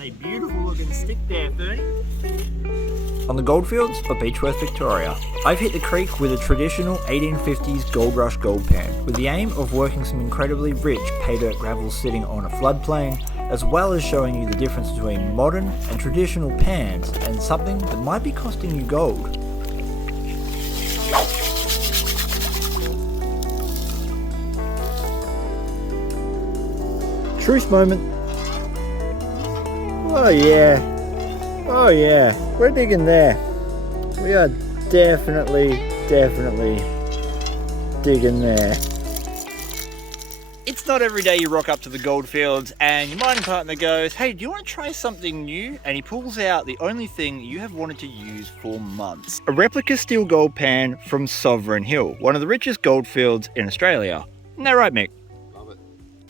A beautiful looking stick there, Fernie. On the goldfields of Beechworth, Victoria, I've hit the creek with a traditional 1850s gold rush gold pan, with the aim of working some incredibly rich pay dirt gravel sitting on a floodplain, as well as showing you the difference between modern and traditional pans and something that might be costing you gold. Truth moment. Oh yeah, we're digging there. We are definitely digging there. It's not every day you rock up to the goldfields and your mining partner goes, hey, do you want to try something new? And he pulls out the only thing you have wanted to use for months. A replica steel gold pan from Sovereign Hill, one of the richest goldfields in Australia. Isn't that right, Mick?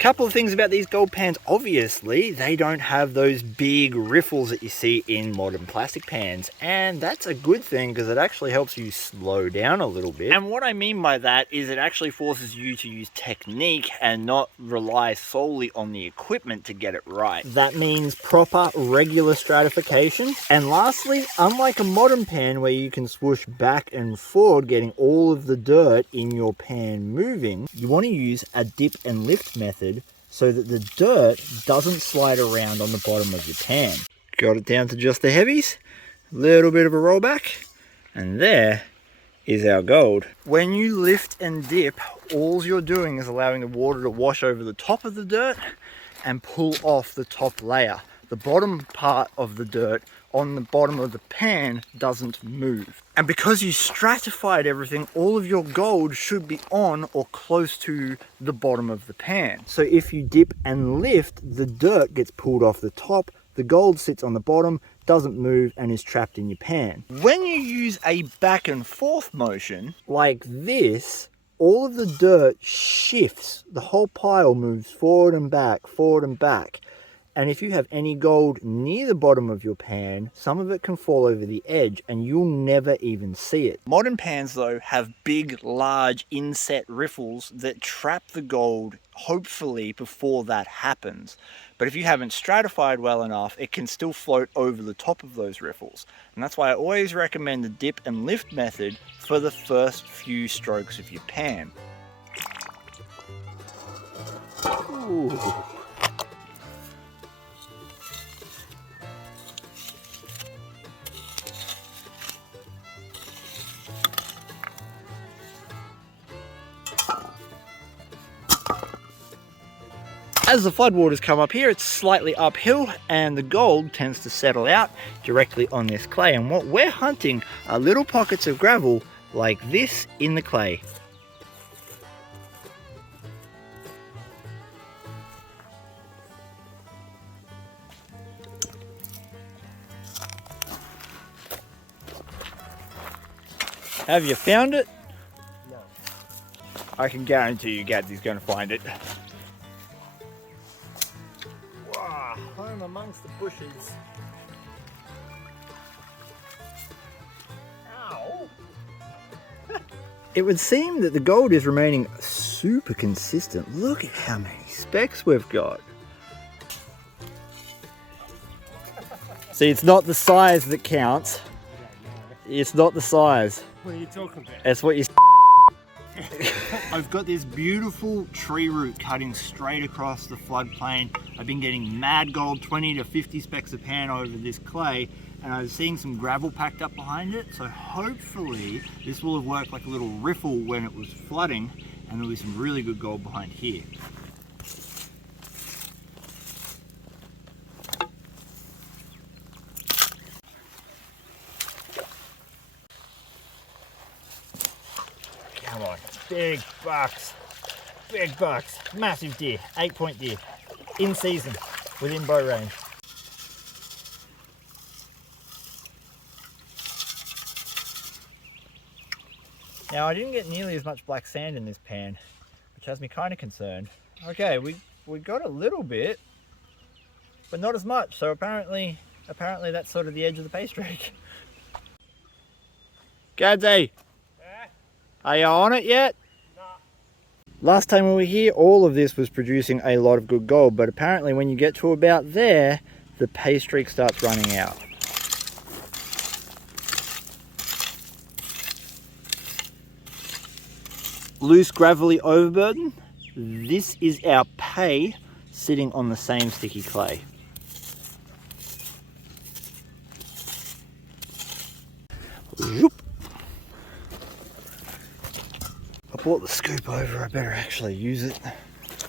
Couple of things about these gold pans. Obviously they don't have those big riffles that you see in modern plastic pans, and that's a good thing because it actually helps you slow down a little bit. And what I mean by that is it actually forces you to use technique and not rely solely on the equipment to get it right. That means proper regular stratification. And lastly, unlike a modern pan where you can swoosh back and forward getting all of the dirt in your pan moving, you want to use a dip and lift method so that the dirt doesn't slide around on the bottom of your pan. Got it down to just the heavies, a little bit of a rollback, and there is our gold. When you lift and dip, all you're doing is allowing the water to wash over the top of the dirt and pull off the top layer. The bottom part of the dirt on the bottom of the pan doesn't move. And because you stratified everything, all of your gold should be on or close to the bottom of the pan. So if you dip and lift, the dirt gets pulled off the top, the gold sits on the bottom, doesn't move, and is trapped in your pan. When you use a back and forth motion like this, all of the dirt shifts. The whole pile moves forward and back, forward and back. And if you have any gold near the bottom of your pan, some of it can fall over the edge and you'll never even see it. Modern pans though have big, large inset riffles that trap the gold, hopefully, before that happens. But if you haven't stratified well enough, it can still float over the top of those riffles. And that's why I always recommend the dip and lift method for the first few strokes of your pan. Ooh. As the floodwaters come up here, it's slightly uphill and the gold tends to settle out directly on this clay. And what we're hunting are little pockets of gravel like this in the clay. Have you found it? No. I can guarantee you Gadsy's going to find it. Home amongst the bushes. Ow! It would seem that the gold is remaining super consistent. Look at how many specks we've got. See, it's not the size that counts. It's not the size. What are you talking about? It's what you I've got this beautiful tree root cutting straight across the floodplain. I've been getting mad gold, 20 to 50 specks a pan over this clay, and I was seeing some gravel packed up behind it, so hopefully this will have worked like a little riffle when it was flooding, and there'll be some really good gold behind here. Come on, big bucks, massive deer, 8-point deer, in season, within bow range. Now I didn't get nearly as much black sand in this pan, which has me kind of concerned. Okay, we got a little bit, but not as much, so apparently that's sort of the edge of the pay streak. Gadsy! Are you on it yet? No. Last time we were here, all of this was producing a lot of good gold, but apparently when you get to about there, the pay streak starts running out. Loose gravelly overburden. This is our pay sitting on the same sticky clay. Zoop. I brought the scoop over, I better actually use it.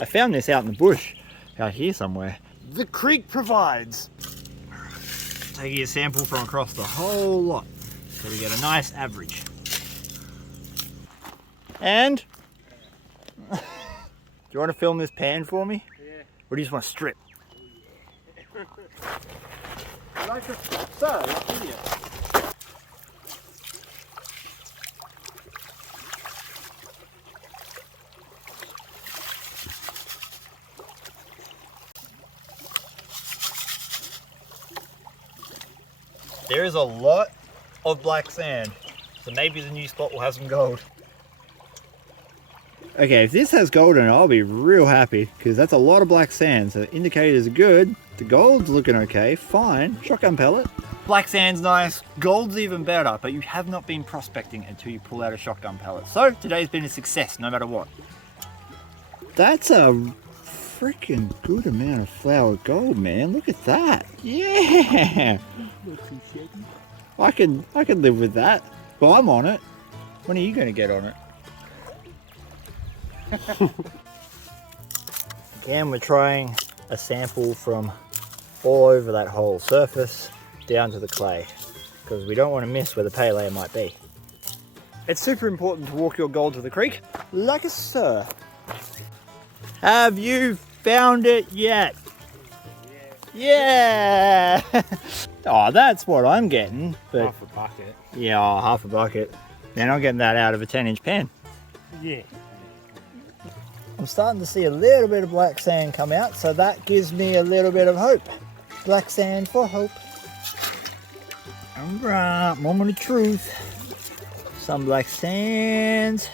I found this out in the bush, out here somewhere. The creek provides. Taking a sample from across the whole lot, so we get a nice average. And, do you want to film this pan for me? Yeah. Or do you just want to strip? There is a lot of black sand, so maybe the new spot will have some gold. Okay, if this has gold in it, I'll be real happy, because that's a lot of black sand, so indicators are good. The gold's looking okay, fine. Shotgun pellet. Black sand's nice, gold's even better, but you have not been prospecting until you pull out a shotgun pellet. So today's been a success, no matter what. That's a freaking good amount of flour gold, man. Look at that. Yeah. I can live with that. Well, I'm on it. When are you going to get on it? Again, we're trying a sample from all over that whole surface down to the clay, because we don't want to miss where the pay layer might be. It's super important to walk your gold to the creek like a sir. Have you found it yet? Yeah! Oh, that's what I'm getting. But half a bucket. Yeah, oh, half a bucket. Then I'm getting that out of a 10-inch pan. Yeah. I'm starting to see a little bit of black sand come out, so that gives me a little bit of hope. Black sand for hope. Alright, moment of truth. Some black sand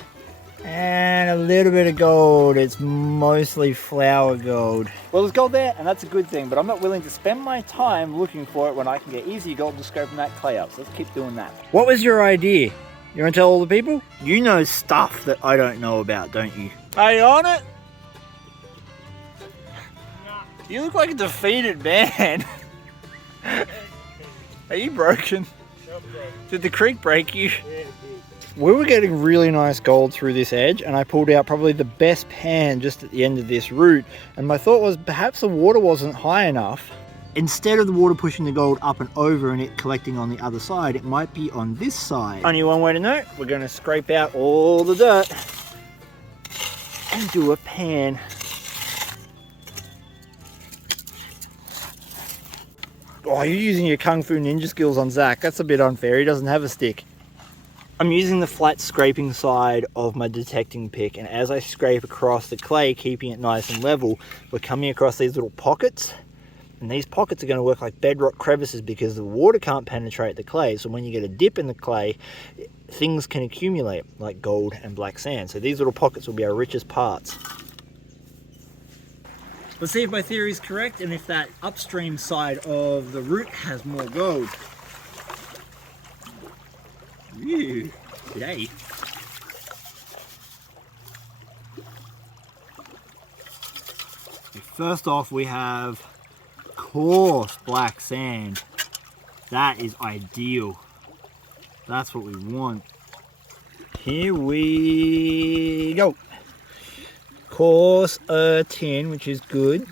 and a little bit of gold. It's mostly flour gold. Well, there's gold there, and that's a good thing, but I'm not willing to spend my time looking for it when I can get easy gold to scoping that clay up, so let's keep doing that. What was your idea? You want to tell all the people? You know stuff that I don't know about, don't you? Are you on it? Nah. You look like a defeated man. Are you broken? Did the creek break you? Yeah, We were getting really nice gold through this edge, and I pulled out probably the best pan just at the end of this route, and my thought was perhaps the water wasn't high enough. Instead of the water pushing the gold up and over and it collecting on the other side, it might be on this side. Only one way to know. We're going to scrape out all the dirt and do a pan. Oh, you're using your Kung Fu Ninja skills on Zach. That's a bit unfair. He doesn't have a stick. I'm using the flat scraping side of my detecting pick, and as I scrape across the clay, keeping it nice and level, we're coming across these little pockets, and these pockets are going to work like bedrock crevices because the water can't penetrate the clay. So when you get a dip in the clay, things can accumulate like gold and black sand. So these little pockets will be our richest parts. Let's see if my theory is correct and if that upstream side of the root has more gold. Ew, g'day. First off, we have coarse black sand. That is ideal. That's what we want. Here we go. Coarse tin, which is good.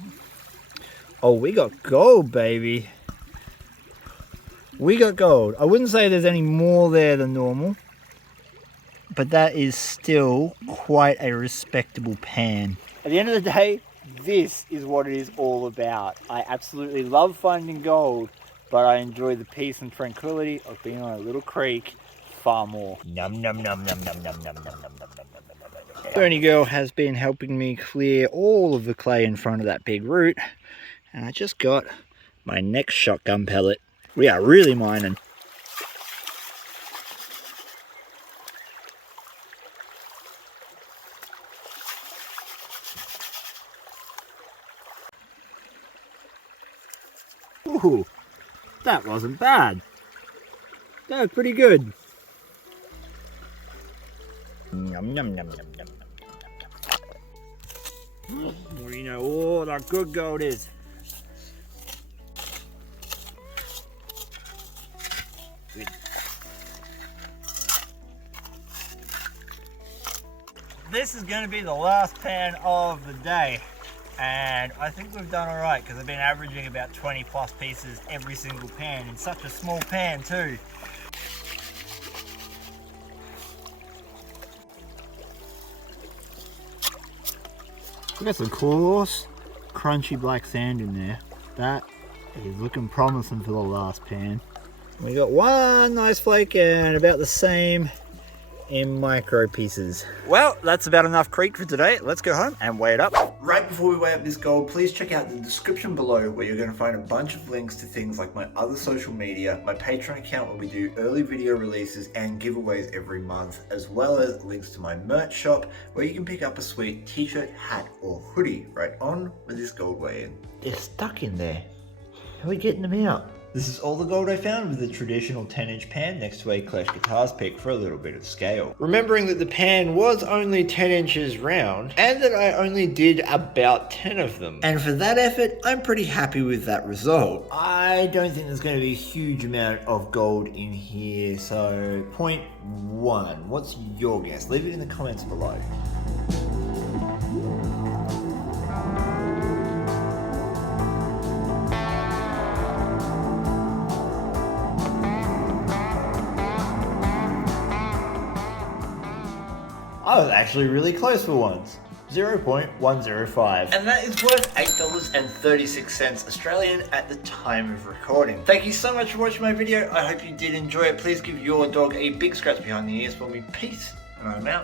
Oh, we got gold, baby. We got gold. I wouldn't say there's any more there than normal, but that is still quite a respectable pan. At the end of the day, this is what it is all about. I absolutely love finding gold, but I enjoy the peace and tranquility of being on a little creek far more. Num num num num num num num num num num num. Bernie girl has been helping me clear all of the clay in front of that big root, and I just got my next shotgun pellet. We are really mining. Ooh, that wasn't bad. That was pretty good. Yum, yum, yum, yum, yum. Well, you know, oh, that good gold is. Good. This is going to be the last pan of the day, and I think we've done alright because I've been averaging about 20 plus pieces every single pan in such a small pan too. We got some coarse, crunchy black sand in there. That is looking promising for the last pan. We got one nice flake and about the same in micro pieces. Well, that's about enough creek for today. Let's go home and weigh it up. Right before we weigh up this gold, please check out the description below where you're going to find a bunch of links to things like my other social media, my Patreon account where we do early video releases and giveaways every month, as well as links to my merch shop where you can pick up a sweet t-shirt, hat or hoodie right on with this gold weigh-in. They're stuck in there. How are we getting them out? This is all the gold I found with a traditional 10-inch pan next to a Clash Guitars pick for a little bit of scale. Remembering that the pan was only 10 inches round and that I only did about 10 of them. And for that effort, I'm pretty happy with that result. I don't think there's going to be a huge amount of gold in here, so 0.1. What's your guess? Leave it in the comments below. I was actually really close for once. 0.105. And that is worth $8.36 Australian at the time of recording. Thank you so much for watching my video. I hope you did enjoy it. Please give your dog a big scratch behind the ears for me. Peace, and I'm out.